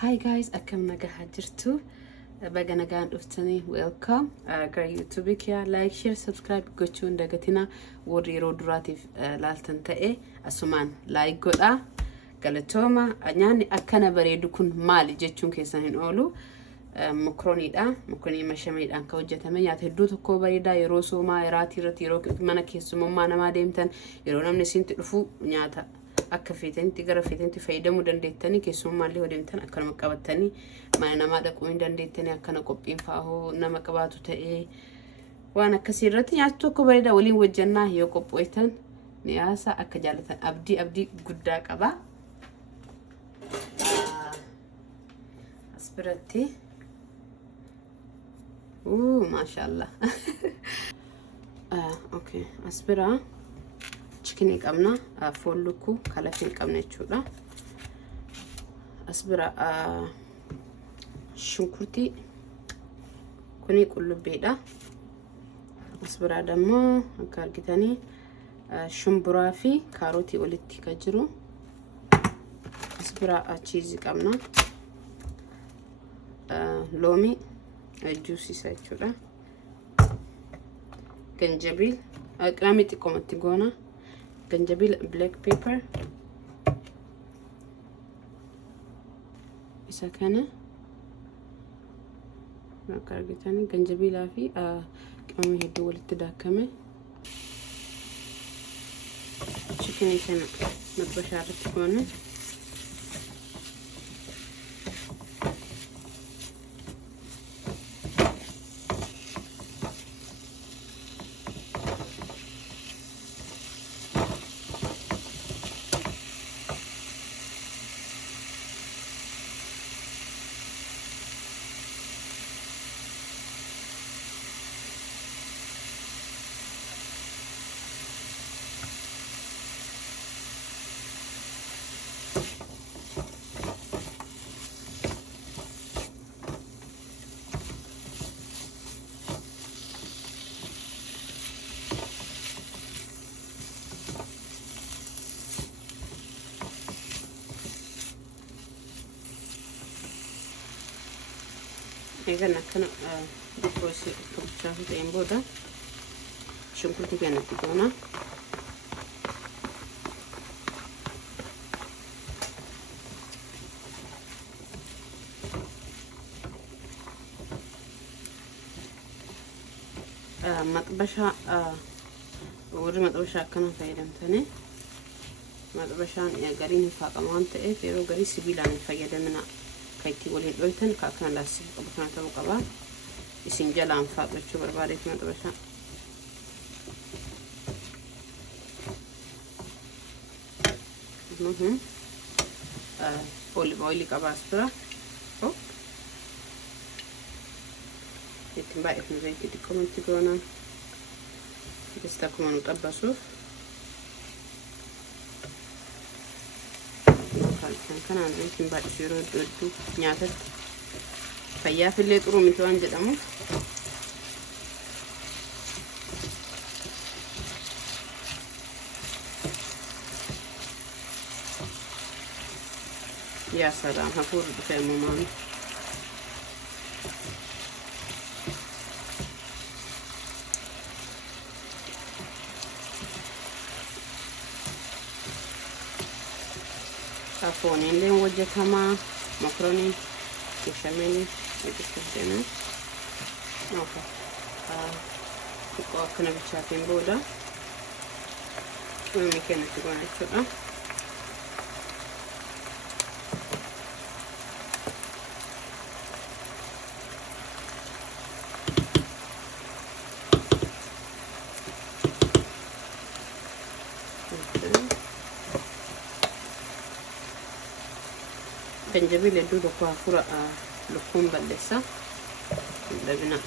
Hi guys, akkam nagaa jirtu. Baga nagaan dhuftanii welcome. Gara YouTube kiya like, share, subscribe gochuun dagatina. Warri yeroo duraatiif laaltan ta'e asumaan like godha. Galatooma. Nyaanni akkana bareedu kun maali jechuun keessan hin oolu. Mokrooniidha. Mokroonii mashamaadhaan kan hojjetame nyaata hedduu tokko bareedaa yeroo soomaa irratti yeroo mana keessummaa namaa deemtan yeroo namni isinti dhufu nyaata akka feetanitti gara feetanitti fayyadamuu dandeettanii keessummaallee hodeemtan akkanuma qabattanii mana namaa dhaquu hin dandeettanii akkana qophiin faahoo nama qabaatu ta'ee waan akkasii irratti nyaata tokko bareedaa waliin wajjannaa yoo qopheessan niyaasa akka jaalatan abdii guddaa qaba. Asbiratti mashallah. Okay, asbira chicken qabna folluku kala fil qabna jechuudha. Asbira shunkurti kuni qullubbiidha. Asbira dammo akka argitanii shumburaa fi kaarotii walitti ka jiru. Asbira cheese qabna. Lomi juice isa jechuudha. Ganjabil qramii xiqqoomatti goona. Ganjabil black pepper isa kana akka argitanii ganjabilaa fi qramii hedduu walitti daakame chicken kana mabbashaarratti goona. Egan akkana dikkoosii kabachaa ta'een booda shunkurtii kanatti goona. Maxbashaa warri maxbashaa akkana fayyadamtanii maxbashaan gariin hin faaqamu waan ta'eef yeroo garii sibiilaan hin fayyadamina. Kayti waliin dhoytan kaakana laastii qabu kana ta'uu qaba. Isin jalaan faaqachuu barbaadeetti maxbashaa. Olive oil qaba asbira. Ittiin baay'ifnu zayitii xiqqoomatti goona. Dista akkuma nu xabbasuuf. Kanaan zayitiin baay'isu yeroo hedduu nyaatatti fayyaaf illee xuru miti waan jedhamuuf. Yaa salaam hafuurri dhufee uumamaan. Fooniin leen hojjetamaa mokroonii bishamanii hojjetamteenaa xiqqoo akkana bichaatiin booda uumii kennatti goona jechuudha. Ganjabil hedduu tokko hafuura lukkuun balleessa dhabina.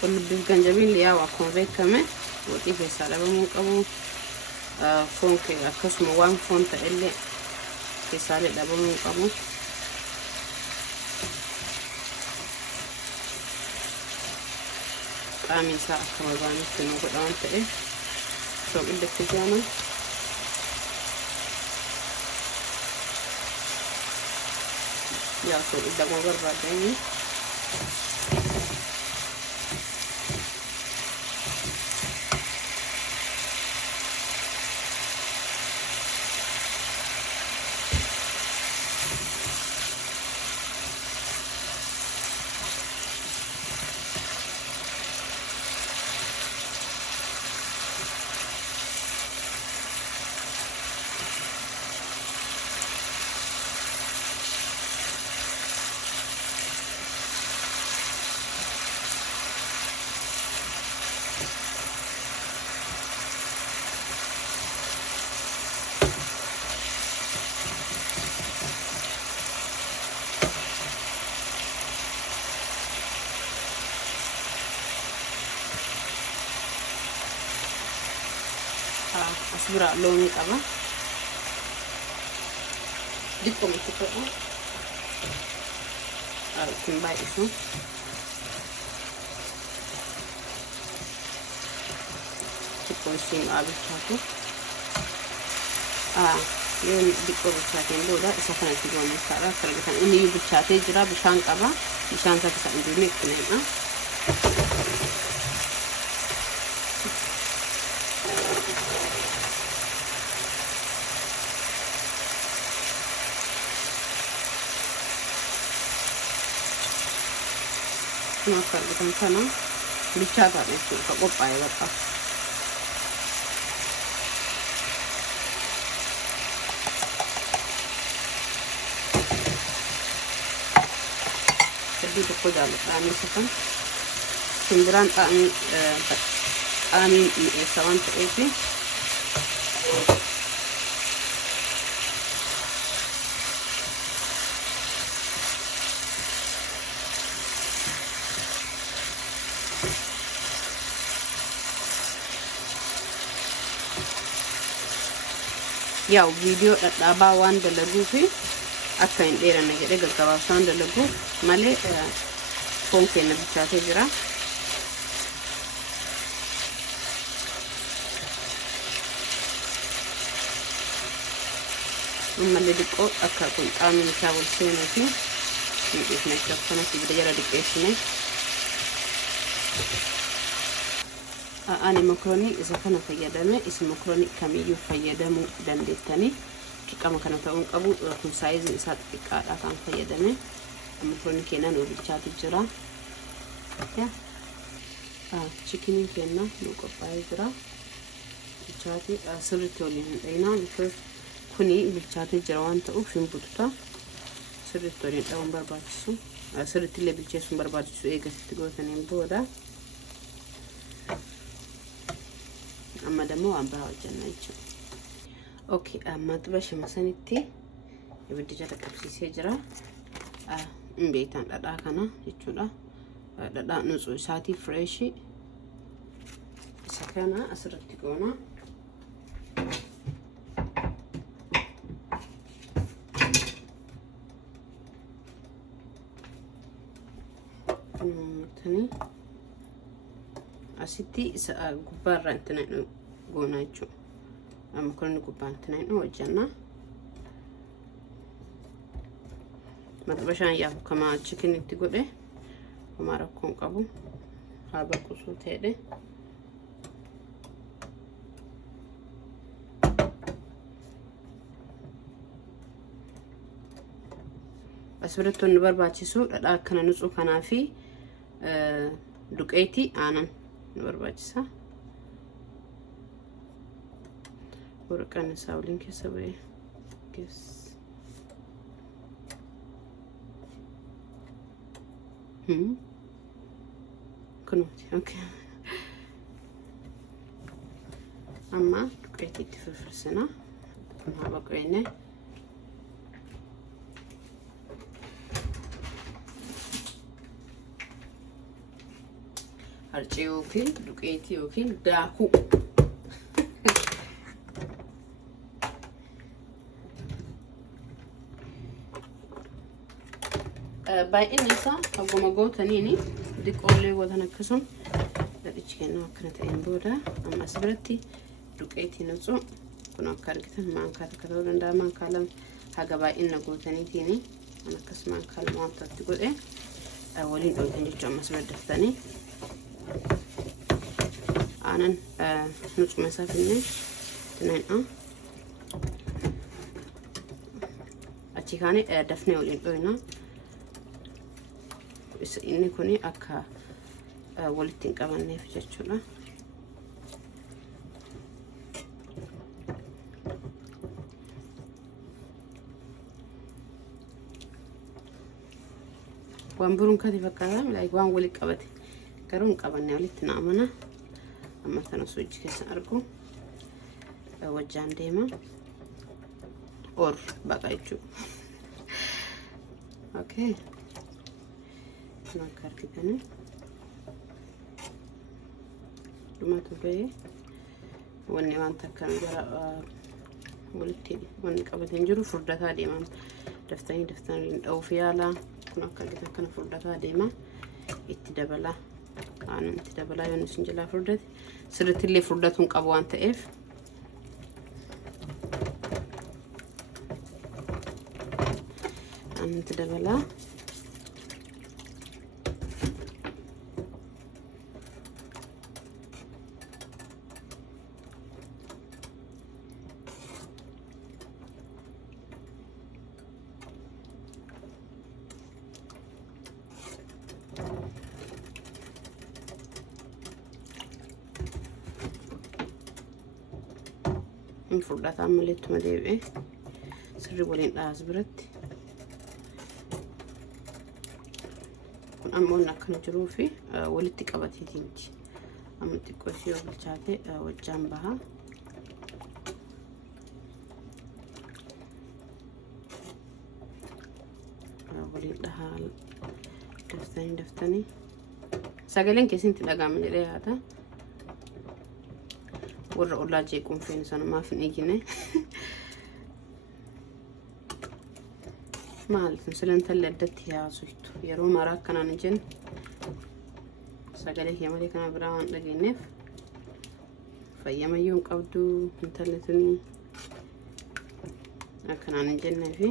Qullubbii ganjabil yaa akkuma beekame waxii keessaa dhabamuu qabu. Foon akkasuma waan foon ta'ellee keessaalee dhabamuu qabu. طعمي ساعة كما بانت إنه قدام تأي سوق اللي تجانا يا سوق اللي قوار بعدين أصبر لوني طبعا ديكم تقطعوا كم بايسو تكون سيم أبي شاكو يوم ديكم بشاتين دولا سخنة تجوا من سارة فرقة إني يوم بشاتين جرا بشان كبا بشان كذا عندي كنينا ما فرقة كنا بشاتها بيشوف كقبة يبقى دي تقول على طعمي سخن سندران طعمي سوان تأتي yaw video dadaba wanda lagu fi akan dera na gede gaggawa wanda lagu male konke na bicate jira male diko akka kun taamin shawul sene fi ni isne chafana fi bidara dikesne أنا مكروني إذا كان فيدمه اسم مكروني كمية فيدمه دندتني كما كانوا تقول أبو كم سايز إسات إكارة كان فيدمه مكروني كنا نوبيتشات الجرا يا chicken كنا نوكوباي جرا بيتشاتي سرتولي هنا because كوني بيتشاتي جروان تأو فين بوتتا سرتولي تاون برباتشو سرتولي بيتشاسون برباتشو إيه قصدي تاني بودا أما دمو عم بهاو جنايتشو أوكي أما تبش مسانيتي يبدي جرا كبسيسي جرا مبيتان دادا كنا يتشودا دادا نزو ساتي فريشي سكانا أسرتي كونا تاني أسيتي غبار انتنا غونايتشو أما كلنا غبار انتنا وجنا ما تبشان يا كما chicken تقوله وما ركون قبو هذا كوسو تيده بس بريتو نبر باتشيسو لا كنا نصو كنا في دقيتي أنا نبرباجسا ورقان ساولين كسبي كيس كنوتي اوكي اما دقيتي تفرسنا ما بقينا harcee yookiin duqeetii yookiin daakuu baay'inni isaa akkuma gootaniini diqoollee gootan akkasuma saladichi kenna akkana ta'een booda amma asirratti duqeetii nutsuu kun akka argitan maankaa takka ta'uu danda'a maankaa lama haga baay'ina gootaniitiin an akkas maankaa lama wantatti godhe waliin dhooftan jechuudha amma asirratti daftanii aanan nutsuma isaa finne tinaadha achi kaane dafnee waliin dhoofna inni kuni akka walitti hin qabanneef jechuudha. waan buruun kati fakkaata like waan walitti qabate garuu hin qabanne walitti naamana amma kana suuji keessa argu wajjaan deema or baqa jechuudha. Okay. Akka argitanii dhumatu bahee wanni wanta akkana jara walitti wanni qabateen jiru furdataa deeman daftanii dha'uuf yaalaa kun akka argitan kana furdataa deema itti dabalaa aanan itti dabalaa yoon isin jalaa furdate sirriitti illee furdatuun qabu waan ta'eef aanan itti dabalaa furdata amaleettuma deebi'e sirri waliin dhaas biratti kun ammoo akkana jiruu fi walitti qabateetiinti amma xiqqoo ishee yoo bilchaate wajjaan baha waliin dhahaa daftanii sagaleen keessatti dhaga'ama jedhee yaada warra ollaa jeequun feenu sana maaf hin eegine maal silantalle addatti yaasuytu yeroo maraa akkanaan hin jenne sagalee kee malee kana biraa waan dhageenyeef fayyamayyuu hin qabdu intalli tuni akkanaan hin jennee fi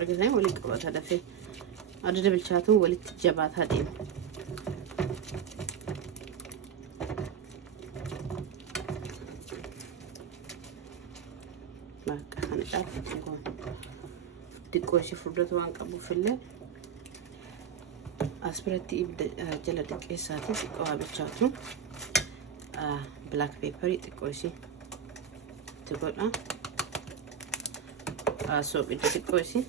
argitanii walitti qabata dafee adda bilchaatuun walitti jabaataa deema. Bakka kana dhaabbatu goon xiqqoo ishee furdatu waan qabuuf illee as biratti ibidda jala xiqqeessaati xiqqoo haa bilchaatu black pepper xiqqoo ishee itti godha soopidda xiqqoo ishee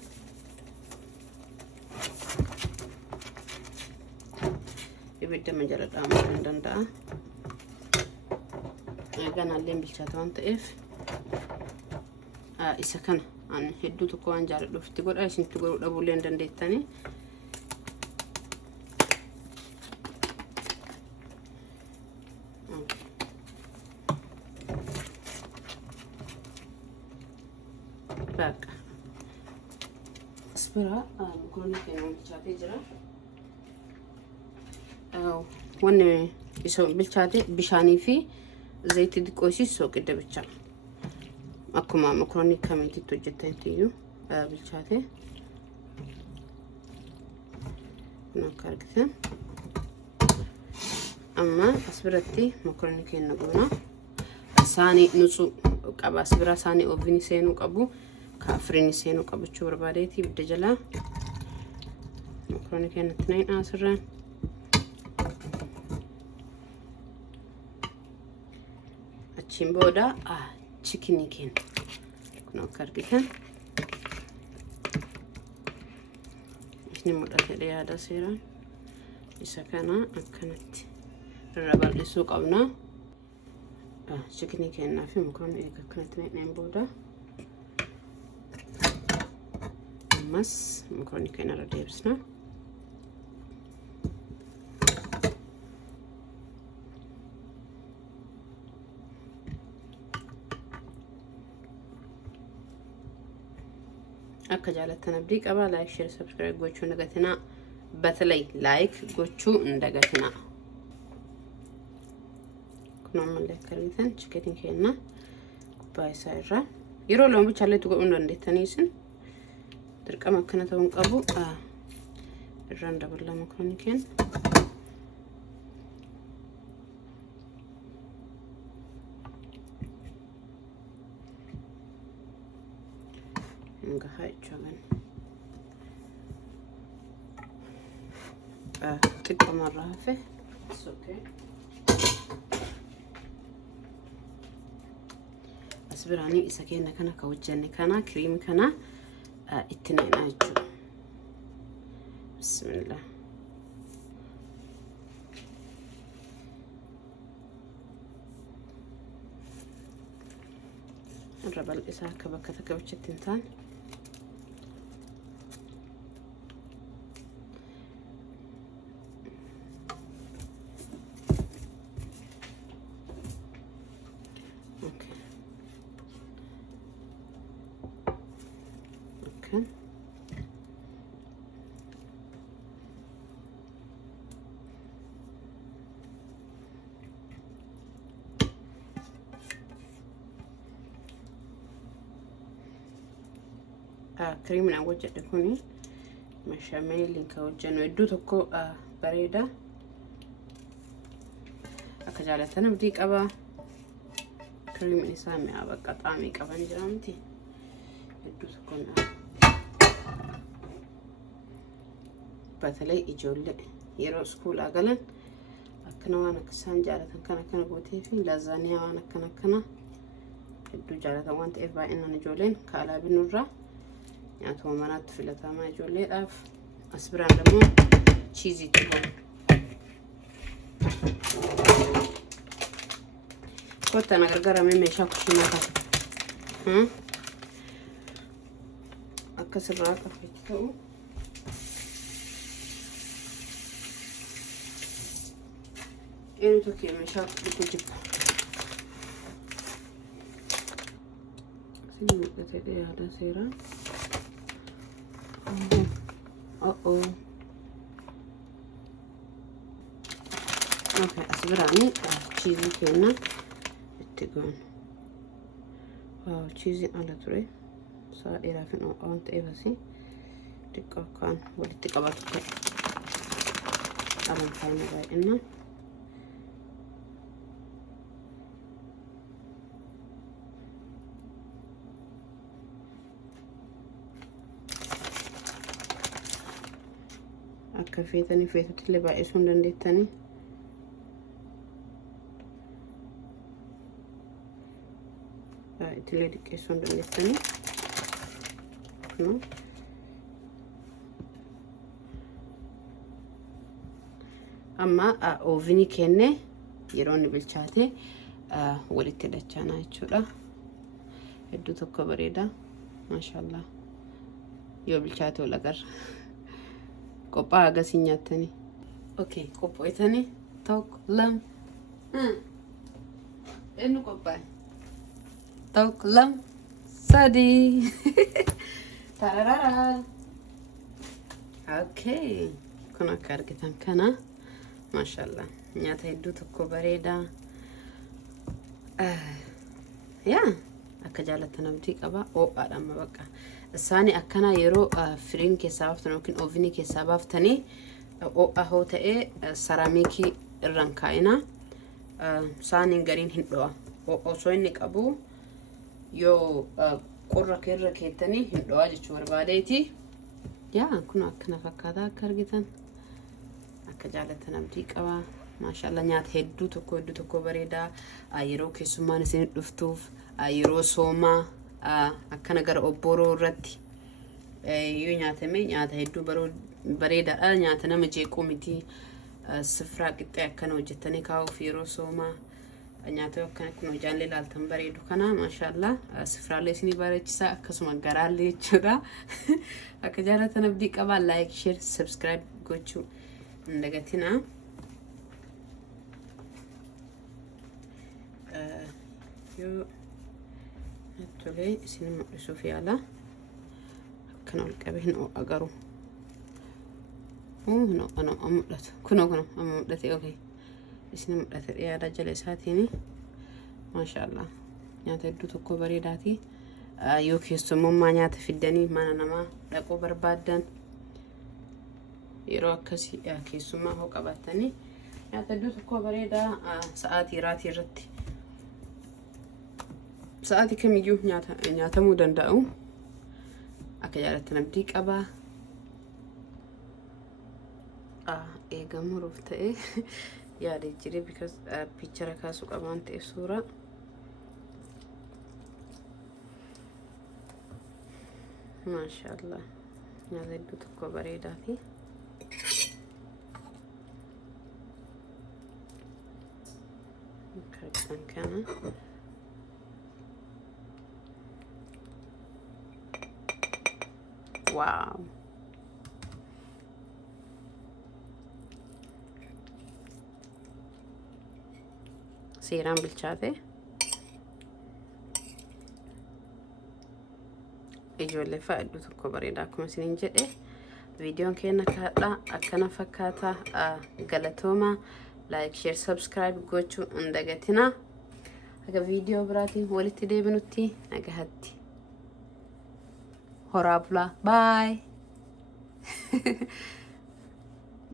ibidda majala dhaamuu kan danda'a ganaalleen bilchaata waan ta'eef isa kana an hedduu tokko waan jaaladhuuf itti godha isinitti godhuu dhabuullee hin dandeettanii bakka asbira mukonni keenya bilchaatee jira wanni isa bilchaate bishaanii fi zayitii xiqqoo ishii soqidda bicha akkuma mukonni kamiititti hojjettaniiyyuu bilchaate akka argitan amma asbiratti mukonni keenya goona saanii nutsuu qaba asbira saanii oovini seenuu qabu kaafriin seenuu qabachuu barbaadeeti ibidda jalaa mukonni keenya tinayin asirraan achiin booda chikinii keenya kun akka argitan isni mul'ate yaada seeraan isa kana akkanatti irra bal'isuu qabna chikinii keenyaa fi mukaan eega akkanatti naqneen booda ammas mukaan keenya irra deebisna akka jaalattan abdii qaba. Like share subscribe gochuu hin dagatinaa. Batalay like gochuu hin dagatinaa. kun ammallee akka argitan chikeetiin keenya baay'isaa irraa yeroo loon bichaallee tu godhuu dandeettanii isin dirqama akkana ta'uu qabu. irraan dabala makaroonii keenya enggak hai jangan tiga marah fe it's okay. asbirani isa keenya kana ka hojjanne kana cream kana itti naqnaa jechuudha. bismillah الربل إسا كبكة كبشتين تان اوكي اوكي كريم من أول جد كوني مشامي لينك وجنو يدو تكو بريدة أكجالة أنا بديك أبا كريم إنسامي أبا قطعمي كفن جرامتي يدو تكون باتلي إجولي يرو سكول أقلن أكنا وانا كسان جالة كنا قوتي في لازانيا وانا كنا يدو جالة وانت إفا إننا نجولين كالا بنورا يعني منات في لتامة جولي أف أسبران دمو cheesy تبون كنت أنا قرقرة ميمي شاكو شماتا أكسر راكا في التو إنو توكي مشاكو بتجيب سيني مكتدي هذا سيران اوكي أصبراني تشيزي كنا اتقون واو تشيزي على تري صائرة فين أو أنت إيه بسي تقا كان ولي تقا باتوكا أرم فاينة باي إنا akka feetanii feetutti illee baay'isuu hin dandeettanii itti illee diqqeessuu hin dandeettanii amma oovini kenne yeroo inni bilchaate walitti hidhachaanaa jechuudha. hedduu tokko bareeda maashaallah yoo bilchaate wal agarra. Kopaa agarsiis nyaatanii. Okay, qopho'itanii tokko lama. Eenyu qophaa'e? Tokko lama sadii. Tararara. Okay, kun akka argitan kana maashaallah nyaata hedduu tokko bareeda. Yaa akka jaalatan abdii qaba. Oodhaadhaan mabaqa. Isaanii akkana yeroo firiin keessaa baaftanii yookiin oovini keessaa baaftanii hoo ta'ee saraamikii irraan kaa'ina. Isaaniin gariin hin dho'a. Osoo inni qabu yoo qorra keerra keettanii hin dho'a jechuu barbaadeeti. Yaa kun akkana fakkaataa akka argitan akka jaalatan abdii qaba. Maashaallah nyaata hedduu tokko bareedaa yeroo keessummaan isin dhuftuuf yeroo soomaa akkana gara obboroo irratti yoo nyaatame nyaata hedduu bareedaadha. Nyaata nama jeequu miti. Sifraa qixxee akkana hojjettanii kaa'uuf yeroo soomaa nyaata akkana kun hojjaallee ilaaltan bareedu kana maashaallah sifraalee isinii bareechisaa akkasuma garaallee jechuudha. akka jaalatan abdii qaba. Like share subscribe gochuu hin dagatinaa. yoo Tole isin mul'isuuf yaala أكنا الكبهن أو أجرو no أنا أملت كنا أملت أوكي اسمه أملت يا رجال ساتيني ما شاء الله نياتا دوتو كوبري داتي يوكي سموما نياتا في الدني ما نما لقو بربادن يروك كسي كي سما هو قبتني نياتا دوتو كوبري دا ساعتي راتي رتي ساعتي كم يجو نياتا مودن داو أكجالت نبديك أبا إيجا مروفته إيه يا رجلي because picture كاسو كمان تي صورة ما شاء الله يا زيدو تكو بريداتي كان واو سيران بالشاتي ijoollee fa'aaddu tokko bareedaa akkuma isiniin jedhe viidiyoon keenya kaadha akkana fakkaata galatooma like share subscribe gochuu hin dagatina haga viidiyoo biraatiin walitti deebinutti nagahatti horaa bulaa bye